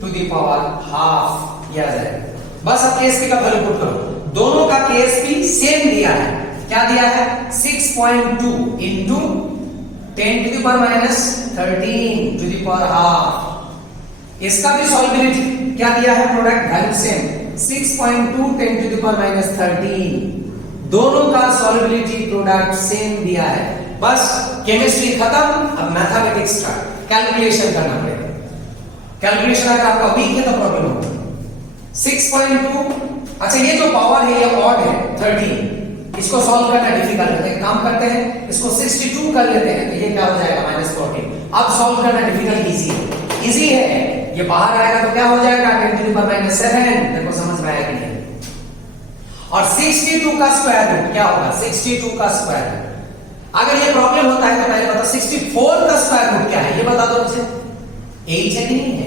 to the power half, ये आ जाएगा। बस अब ksp का वैल्यू पुट करो, दोनों का ksp सेम दिया है, क्या दिया है 6.2 into 10 to the power minus 13 to the power half. इसका भी सॉल्युबिलिटी क्या दिया है, product value same 6.2 10 to the power minus 13, दोनों का सॉल्युबिलिटी प्रोडक्ट सेम दिया है। बस केमिस्ट्री खत्म, अब मैथमेटिक्स स्टार्ट, कैलकुलेशन करना पड़ेगा। कैलकुलेशन अगर आपका वीक है तो प्रॉब्लम होगा। 6.2, अच्छा ये जो पावर है ये ऑड है 13, इसको सॉल्व करना डिफिकल्ट है, काम करते हैं इसको 62 कर लेते हैं, तो ये क्या हो जाएगा -14। अब सॉल्व करना डिफिकल्ट इजी है, ये बाहर आएगा तो क्या हो जाएगा 10 टू द पावर -7। देखो समझ में आया कि नहीं। और 62 का स्क्वायर रूट क्या होगा, 62 का स्क्वायर रूट। अगर ये प्रॉब्लम होता है तो पहले बताओ 64 का स्क्वायर रूट क्या है, ये बता दो मुझे। 8 है कि नहीं है,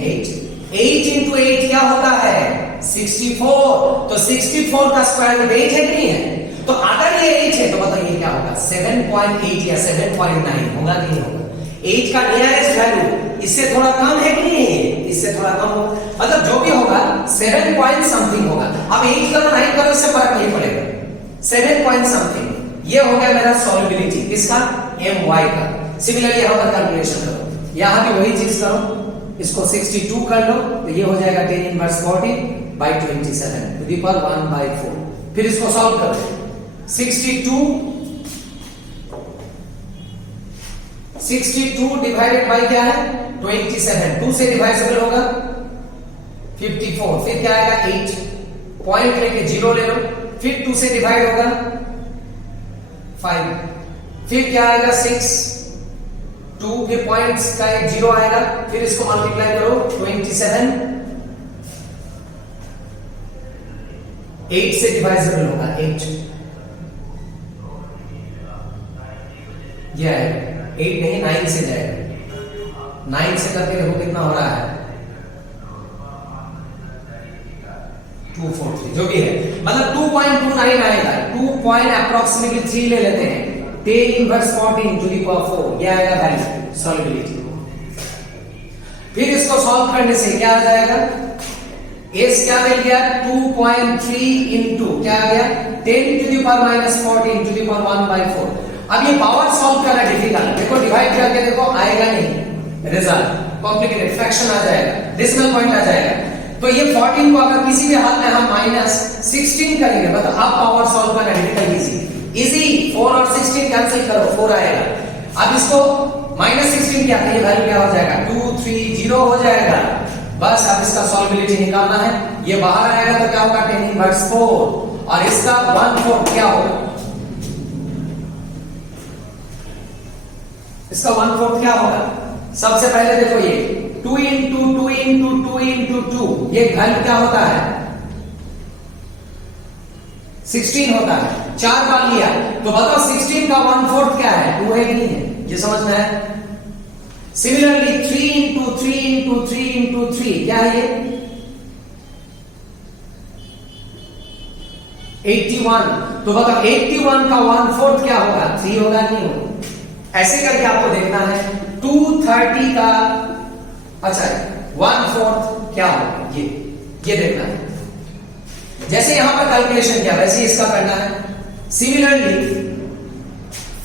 8 इंटू 8 क्या होता है 64, तो 64 का स्क्वायर रूट 8 है कि नहीं है। तो अगर ये 8 है तो बताइए क्या होगा 7.8 या 7.9 होगा कि नहीं होगा। 8 का नियरेस्ट वैल्यू इससे थोड़ा कम है कि नहीं है, इससे थोड़ा कम होगा, मतलब जो भी होगा 7 पॉइंट समथिंग होगा। अब 8 करो 9 करो इससे फर्क नहीं पड़ेगा, 7 पॉइंट समथिंग। ये हो गया मेरा सॉल्युबिलिटी किसका, my का। सिमिलरली यहां पर कैलकुलेशन करो, यहां भी वही चीज करो, इसको 62 कर लो तो ये हो जाएगा 10 inverse 40 by 27 to the power 1 by 4। फिर इसको सॉल्व करो, 62 डिवाइडेड बाय क्या है 27, 2 से डिवाइडेबल होगा 54, फिर क्या आएगा 8, पॉइंट लेके 0 ले लो, फिर 2 से डिवाइड होगा 5, फिर क्या आएगा 6, 2 के पॉइंट्स का एक 0 आएगा, फिर इसको मल्टीप्लाई करो 27, 8 से डिवाइडेबल होगा 8, ये आएगा 8 नहीं 9 से जाएगा, 9 से करके देखो कितना हो रहा है 243, जो भी है मतलब 2.29 आएगा, 2 पॉइंट अप्रोक्सीमेटली 3 ले लेते हैं, 10 इनवर्स 14 टू द पावर 4, ये आएगा वैल्यू सॉल्युबिलिटी। फिर इसको सॉल्व करने से क्या आ जाएगा, s क्या मिल गया 2.3 इनटू क्या आ गया 10 to the power minus 14 to the power 1 by 4। अब ये पावर सॉल्व करना डिफिकल्ट, देखो डिवाइड करके देखो आएगा नहीं रिजल्ट, कॉम्प्लिकेटेड फ्रैक्शन आ जाएगा, डेसिमल पॉइंट आ जाएगा। तो ये 14 को अगर किसी भी हाल में हम -16 करेंगे, मतलब अब पावर सॉल्व करना डिफिकल्ट इजी 4 और 16 कैंसिल करो 4 आएगा। अब इसको -16 क्या है, ये वैल्यू क्या हो जाएगा 230 हो जाएगा। बस अब इसका सॉल्युबिलिटी निकालना है, ये बाहर आएगा तो क्या होगा 10 इनवर्स 4 और इसका 1/4 क्या होगा, इसका 1/4 क्या होगा। सबसे पहले देखो ये 2 इंटू 2 इंटू 2 इंटू 2, ये वैल्यू क्या होता है 16 होता है, 4 बार लिया तो बताओ 16 का 1/4 क्या है 2 है कि नहीं है, ये समझ में है। सिमिलरली 3 इंटू 3 इंटू 3 इंटू 3 क्या है ये 81, तो बताओ 81 का 1/4 क्या होगा 3 होगा नहीं होगा। ऐसे करके आपको देखना है 230 का अच्छा 1/4 क्या होगा, ये देखना है। जैसे यहां पर कैलकुलेशन किया वैसे इसका करना है। सिमिलरली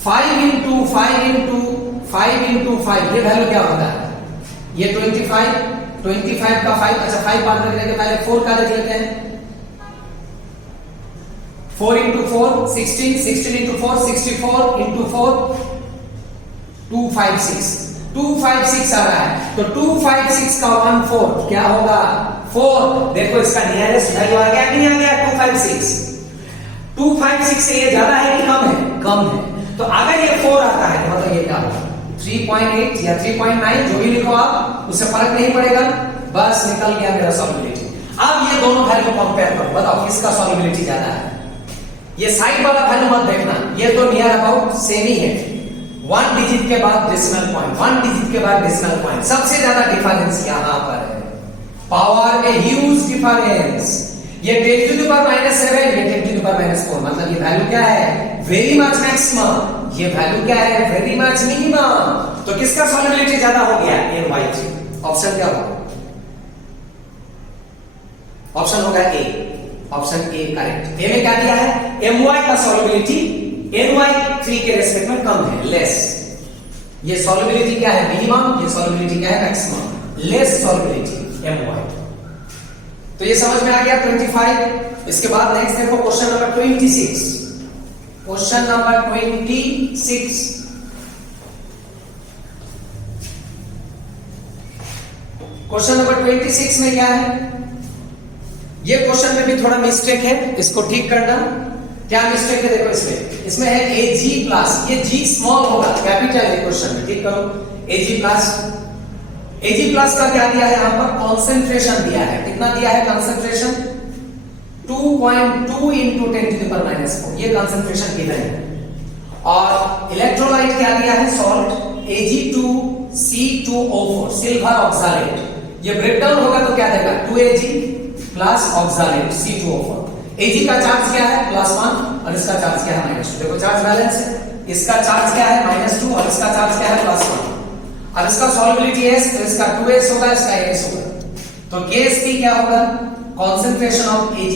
5 इंटू 5 इंटू 5 इंटू 5 ये वैल्यू क्या होता है, ये 25 का 5, अच्छा 5 बार करने के पहले 4 का देख लेते हैं। 4 इंटू 4 16, 16 इंटू 4 64 इंटू 4 256, 256 आ रहा है, तो 256 का 1/4 क्या होगा 4। देखो इसका नियरेस्ट वैल्यू आ गया कि नहीं आ गया 256। 256 से ये ज्यादा है कि कम है, कम है। तो अगर ये 4 आता है तो मतलब ये क्या होगा 3.8 या 3.9, जो भी लिखो आप, उससे फर्क नहीं पड़ेगा, बस निकल गया मेरा सॉल्युबिलिटी। अब ये दोनों वैल्यू कंपेयर करो, बताओ किसका सॉल्युबिलिटी ज्यादा है। ये साइड वाला वैल्यू मत देखना, ये तो नियर अबाउट सेम ही है। 1 डिजिट के बाद डेसिमल पॉइंट, 1 डिजिट के बाद डेसिमल पॉइंट, सबसे ज्यादा डिफरेंस यहां पर है। पावर में ह्यूज डिफरेंस। ये 10 to the power -7, ये 10 to the power -4, मतलब ये वैल्यू क्या है वेरी मच मैक्सिमम, ये वैल्यू क्या है वेरी मच मिनिमम। तो किसका सॉल्युबिलिटी ज्यादा हो गया NY3। ऑप्शन क्या होगा, ऑप्शन होगा ए, ऑप्शन ए करेक्ट। ए में क्या दिया है My का सॉल्युबिलिटी NY3 के रेस्पेक्ट में कम है, लेस। ये सॉल्युबिलिटी क्या है मिनिमम, ये सॉल्युबिलिटी क्या है मैक्सिमम, लेस सॉल्युबिलिटी My। तो ये समझ में आ गया 25। इसके बाद नेक्स्ट देखो question number 26। Question number 26। Question number 26 में क्या है, ये क्वेश्चन में भी थोड़ा मिस्टेक है, इसको ठीक करना। क्या मिस्टेक है देखो इसमें, इसमें है Ag+, ये G स्मॉल होगा, कैपिटल है क्वेश्चन में, ठीक करो। Ag+, Ag+ का क्या दिया है यहां पर कंसंट्रेशन दिया है, कितना दिया है concentration 2.2 into 10 to the power -4, ये कंसंट्रेशन गिवन है। और इलेक्ट्रोलाइट क्या दिया है सॉल्ट Ag2C2O4 सिल्वर ऑक्सालेट, ये ब्रेकडाउन होगा तो क्या देगा 2Ag plus oxalate C2O4। Ag का चार्ज क्या है +1 और इसका चार्ज क्या है -2। देखो चार्ज बैलेंस है, इसका चार्ज क्या है -2 और इसका चार्ज क्या है +1। अब इसका सॉल्युबिलिटी S, तो इसका 2S होगा, इसका S होगा। तो KSP क्या होगा कंसंट्रेशन ऑफ Ag+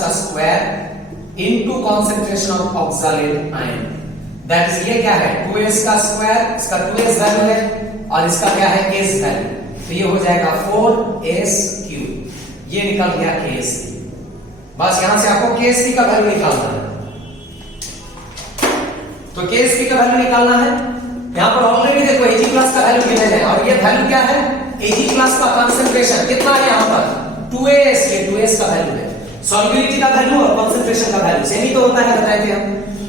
का square into concentration of oxalate ion, that is ये क्या है 2S का स्क्वायर, इसका 2S वैल्यू है और इसका क्या है S वैल्यू, तो ये हो जाएगा 4S3, ये निकल गया KSP। बस यहां से आपको KSP का वैल्यू निकालना है। तो KSP का वैल्यू निकालना है, यहां पर ऑलरेडी देखो Ag+ का वैल्यू गिवन है और ये वैल्यू क्या है Ag+ का कंसंट्रेशन कितना है यहां पर 2S, ये 2S का वैल्यू है। सॉल्युबिलिटी का वैल्यू और कंसंट्रेशन का वैल्यू सेम ही तो होता है, बताए थे हम।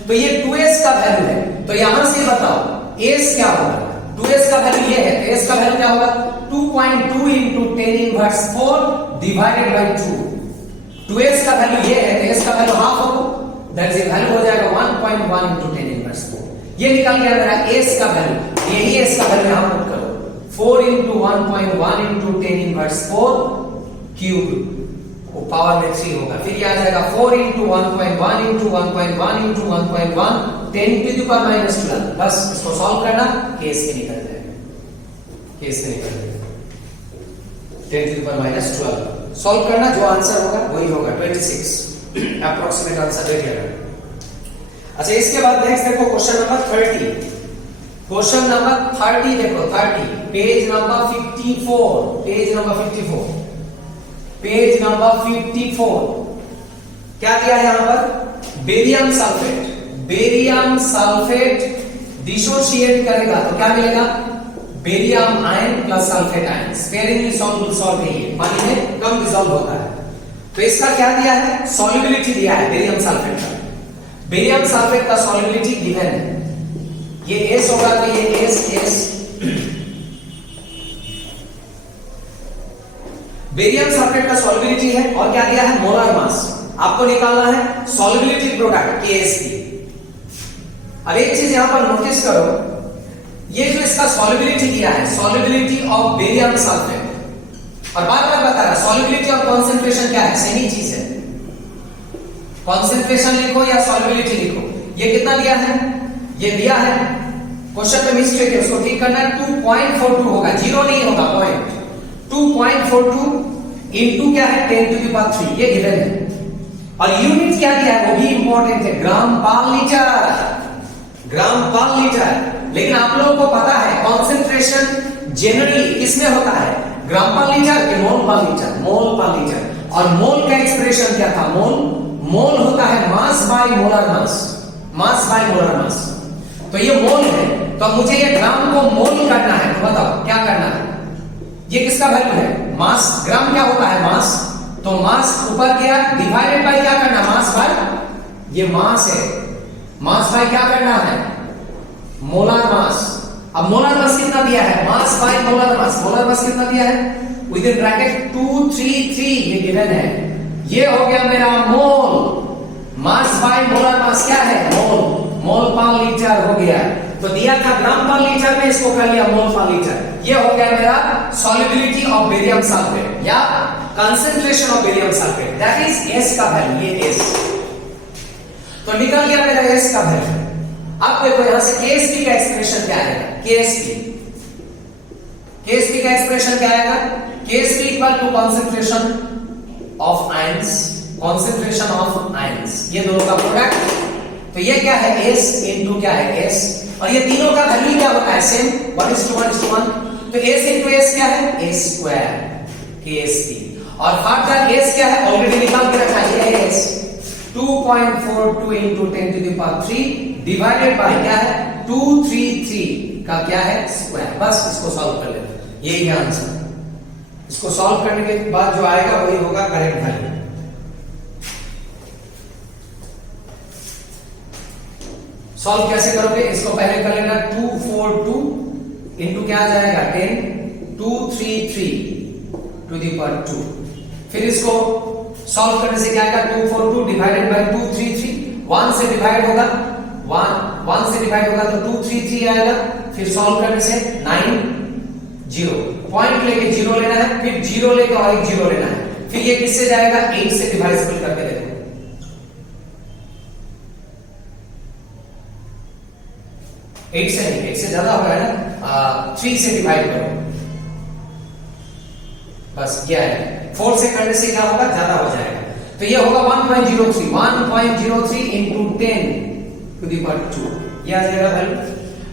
तो ये 2S का वैल्यू है, तो यहां से बताओ S क्या होगा, 2S का वैल्यू ये है, तो S का वैल्यू क्या होगा 2.2 into 10⁻⁴ divided by 2। 2S का वैल्यू ये है, तो S का वैल्यू हाफ होगा, दैट इज वैल्यू हो जाएगा 1.1 into 10⁻⁴। ये निकल गया मेरा S का वैल्यू, यही S का वैल्यू यहां पुट करो 4 into 1.1 into 10⁻⁴ क्यूब, वो पावर में 3 होगा। फिर ये आ जाएगा 4 into 1.1 into 1.1 into 1.1 10 to the power -12। बस इसको सॉल्व करना, केस के निकल जाएगा, केस के निकल जाएगा 10 to the power -12। सॉल्व करना, जो आंसर होगा वही होगा 26 अप्रोक्सीमेट आंसर देखिएगा। अच्छा इसके बाद नेक्स्ट देखो क्वेश्चन नंबर 30। क्वेश्चन नंबर 30 देखो 30 page number 54, page number 54, page number 54। क्या दिया है यहां पर barium sulphate, barium sulphate dissociate करेगा तो क्या मिलेगा barium ion plus sulphate ion, sparingly soluble salt है, ये पानी में कम डिसॉल्व होता है। तो इसका क्या दिया है सॉल्युबिलिटी दिया है बेरियम सल्फेट का, बेरियम सल्फेट का सॉल्युबिलिटी गिवन है, ये S होगा तो ये S बेरियम सल्फेट का सॉल्युबिलिटी है और क्या दिया है मोलर मास, आपको निकालना है सॉल्युबिलिटी प्रोडक्ट KSP। अब एक चीज यहां पर नोटिस करो, ये जो इसका सॉल्युबिलिटी दिया है सॉल्युबिलिटी ऑफ बेरियम सल्फेट, और बार बार बता रहा सॉल्युबिलिटी और कंसंट्रेशन क्या है सेम ही चीज है, कंसंट्रेशन लिखो या सॉल्युबिलिटी लिखो। ये कितना दिया है, ये दिया है क्वेश्चन में मिस्टेक है, उसको ठीक करना है। 2.42 होगा, 0 नहीं होगा, पॉइंट 2.42 इनटू क्या है 10 to the power 3, ये गिवन है। और यूनिट क्या दिया है वो भी इंपॉर्टेंट है, ग्राम पर लीटर, ग्राम पर लीटर। लेकिन आप लोगों को पता है कंसंट्रेशन जनरली किसमें होता है ग्राम पर लीटर के मोल पर लीटर, मोल पर लीटर। और मोल का एक्सप्रेशन क्या था, मोल होता है mass by molar mass, mass by molar mass. तो ये मोल है, तो अब मुझे ये ग्राम को मोल करना है, तो बताओ क्या करना है? ये किसका वैल्यू है? मास। ग्राम क्या होता है? मास। तो मास ऊपर गया, डिवाइडेड बाय क्या करना? मास बाय, ये मास है, मास बाय क्या करना है? Molar mass. अब मोलार मास कितना दिया है? Mass by molar mass. Molar mass कितना दिया है? विद इन ब्रैकेट 233 ये गिवन है। ये हो गया मेरा मोल। मास बाय मोलार मास क्या है? मोल। मोल पर लीटर हो गया। तो दिया था ग्राम पर लीटर में, इसको कर लिया मोल पर लीटर। ये हो गया मेरा सॉल्युबिलिटी ऑफ बेरियम सल्फेट या concentration of barium sulphate, that is S का वैल्यू, ये एस। तो निकल गया मेरा एस का वैल्यू। अब देखो यहां से केएसपी का एक्सप्रेशन क्या आएगा? केएसपी का एक्सप्रेशन क्या आएगा? KSP equal to concentration of ions, concentration of ions, ये दोनों का प्रोडक्ट। तो ये क्या है? एस इनटू क्या है? एस। और ये तीनों का वैल्यू क्या होता है? सेम, 1:1:1। तो एस इनटू एस क्या है? S square Ksp. और फर्दर एस क्या है? ऑलरेडी निकाल के रखा है, ये S 2.42 into 10 to the power 3 divided by क्या है? 233 का क्या है? स्क्वायर। बस इसको सॉल्व कर लेते हैं, यही है आंसर। इसको सॉल्व करने के बाद जो आएगा वही होगा करेक्ट वैल्यू। सॉल्व कैसे करोगे? इसको पहले कर लेना 242 इंटू क्या आ जाएगा? 10, 233 टू दी पावर 2। फिर इसको सॉल्व करने से क्या आएगा? 242 डिवाइडेड बाय 233, 1 से डिवाइड होगा, 1 से डिवाइड होगा तो 233 आएगा। फिर सॉल्व करने से 9 0 पॉइंट लेके 0 लेना है, फिर 0 लेके और एक 0 लेना है। फिर ये किससे जाएगा? 8 से डिवाइसिबल करके देखो। 8 से नहीं, 8 से ज्यादा होगा ना, 3 से डिवाइड करो, बस क्या है? 4 से करने से क्या होगा? ज्यादा हो जाएगा। तो ये होगा 1.03 इंटू 10 टू दी पावर 2, ये आ जाएगा वैल्यू।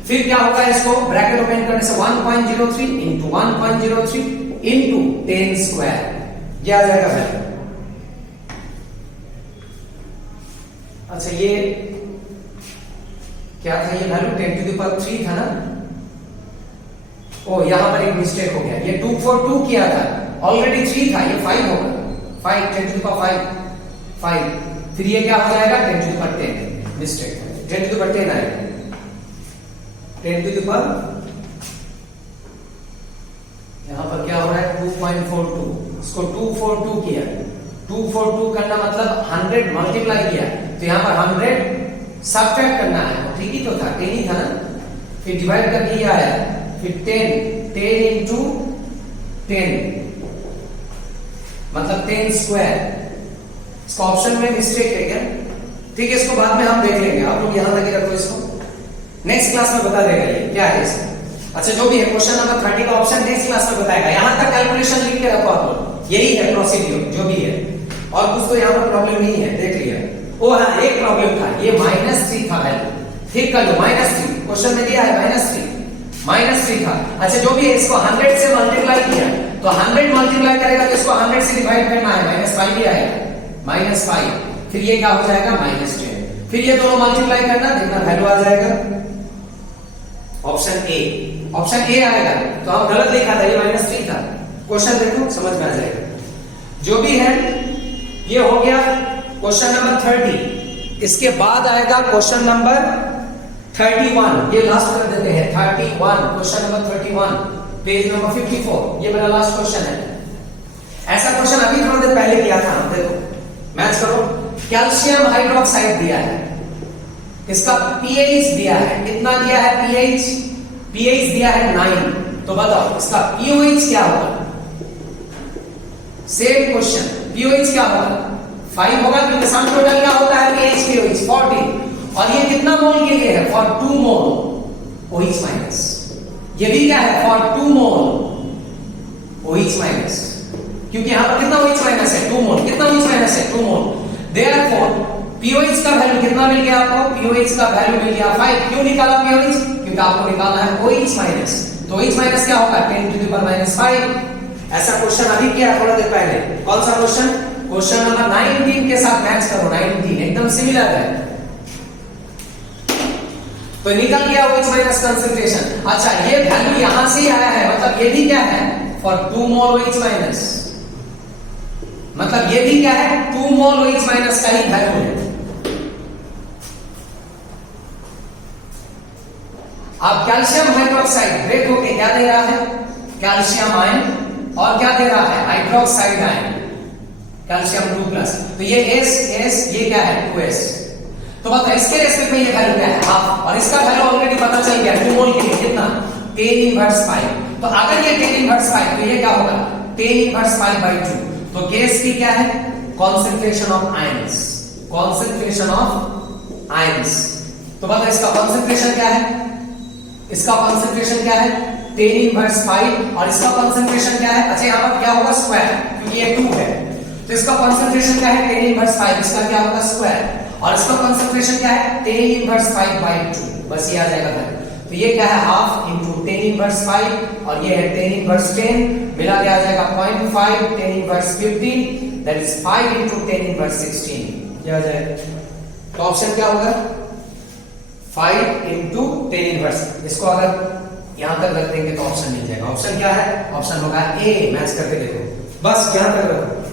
फिर क्या होगा? इसको ब्रैकेट ओपन करने से 1.03 इंटू 1.03 इंटू 10 स्क्वायर, ये आ जाएगा वैल्यू। अच्छा ये क्या था? ये वैल्यू 10 टू दी पावर 3 था ना? ओ यहां पर एक मिस्टेक हो गया, ये 242 किया था, ऑलरेडी 3 था, ये 5 होगा। 5 10 टू द पावर 5। फिर ये क्या हो जाएगा? 10 to the power 10, mistake, 10 to the power 10 आएगा। 10 टू द पावर, यहां पर क्या हो रहा है? 2.42, इसको 242 किया, 242 करना मतलब 100 मल्टीप्लाई किया, तो यहां पर 100 सब्ट्रैक्ट करना है, ठीक ही तो था, 10 ही था ना। फिर डिवाइड करके ये आया, फिर 10 इंटू 10 मतलब 10 स्क्वायर। इसका ऑप्शन में मिस्टेक है क्या? ठीक है, इसको बाद में हम देख लेंगे, आप लोग यहां तक ही रखो इसको, नेक्स्ट क्लास में बता देगा ये क्या है इसका। अच्छा जो भी है, क्वेश्चन नंबर 30 का ऑप्शन नेक्स्ट क्लास में बताएगा। यहां तक कैलकुलेशन लिख के रखो आप लोग, यही है प्रोसीड्यूर जो भी है, और कुछ तो यहां पर प्रॉब्लम नहीं है, देख लिया। ओ हाँ, एक प्रॉब्लम था, ये -3 था वैल्यू, ठीक कर लो, -3 क्वेश्चन में दिया है, -3 था। अच्छा जो भी है, इसको 100 से मल्टीप्लाई किया, तो 100 मल्टीप्लाई करेगा तो इसको 100 से डिवाइड करना है, -5 ही आएगा, -5। फिर ये क्या हो जाएगा? -10। फिर ये दोनों मल्टीप्लाई करना, देखना वैल्यू आ जाएगा ऑप्शन ए आएगा। तो हम गलत लिखा था, ये -3 था। क्वेश्चन देखो, समझ में आ जाएगा। जो भी है ये हो गया क्वेश्चन नंबर 30। इसके बाद आएगा क्वेश्चन नंबर 31, ये लास्ट कर देते हैं, 31, क्वेश्चन नंबर 31, पेज नंबर 54, ये मेरा लास्ट क्वेश्चन है। ऐसा क्वेश्चन अभी थोड़ी देर पहले किया था, देखो मैच करो। कैल्शियम हाइड्रोक्साइड दिया है, इसका पीएच दिया है, कितना दिया है? पीएच दिया है 9। तो बताओ इसका पीओएच क्या होगा? सेम क्वेश्चन, पीओएच क्या होगा? 5 होगा, क्योंकि सम टोटल क्या होता है? PH pOH 14। और ये कितना मोल के लिए है? For 2 mole OH minus. ये भी क्या है? फॉर 2 मोल OH माइनस, क्योंकि यहां पर कितना OH माइनस है? 2 मोल। कितना OH माइनस है? 2 मोल। देयरफॉर पीओएच का वैल्यू कितना मिल गया आपको? पीओएच का वैल्यू मिल गया 5। क्यों निकाला पीओएच? क्योंकि आपको निकालना है OH माइनस। तो OH माइनस क्या होगा? 10 टू द पावर -5। ऐसा क्वेश्चन अभी किया थोड़ा देर पहले। कौन सा क्वेश्चन? क्वेश्चन नंबर 19 के साथ मैच करो। 19 एकदम सिमिलर है। तो निकल गया OH माइनस कंसंट्रेशन। अच्छा ये वैल्यू यहां से ही आया है, मतलब ये भी क्या है फॉर 2 मोल OH माइनस, मतलब ये भी क्या है 2 मोल OH माइनस का ही वैल्यू है। अब कैल्शियम हाइड्रोक्साइड ब्रेक होके क्या दे रहा है, कैल्शियम आयन, और क्या दे रहा है हाइड्रोक्साइड आयन, कैल्शियम 2+। तो ये S ये क्या है 2S। तो बताओ इसके रेस्पेक्ट में ये वैल्यू क्या है हाफ, और इसका वैल्यू ऑलरेडी पता चल गया 2 मोल के लिए कितना 10 इनवर्स 5। तो अगर ये 10 इनवर्स 5 तो ये क्या होगा 10 इनवर्स 5/2। तो गैस की क्या है concentration of ions, concentration of ions. तो बताओ इसका कॉन्सेंट्रेशन क्या है, इसका कॉन्सेंट्रेशन क्या है 10 इनवर्स 5, और इसका कॉन्सेंट्रेशन क्या है, अच्छा यहां पर क्या होगा स्क्वायर क्योंकि ये 2 है, तो इसका कॉन्सेंट्रेशन क्या है 10 इनवर्स 5, इसका क्या होगा स्क्वायर, और इसका कॉन्सेंट्रेशन क्या है 10 इनवर्स 5/2, बस ये आ जाएगा वैल्यू। तो ये क्या है हाफ इंटू 10 इनवर्स 5, और ये है 10 इनवर्स 10, मिला के आ जाएगा 0.5, 10 inverse 15, that is 5 into 10 inverse 16, ये आ जाएगा। तो ऑप्शन क्या होगा 5 इंटू 10 इनवर्स। इसको अगर यहां तक रख देंगे तो ऑप्शन मिल जाएगा। ऑप्शन क्या है, ऑप्शन होगा ए, मैच करके देखो, बस यहां तक रखो।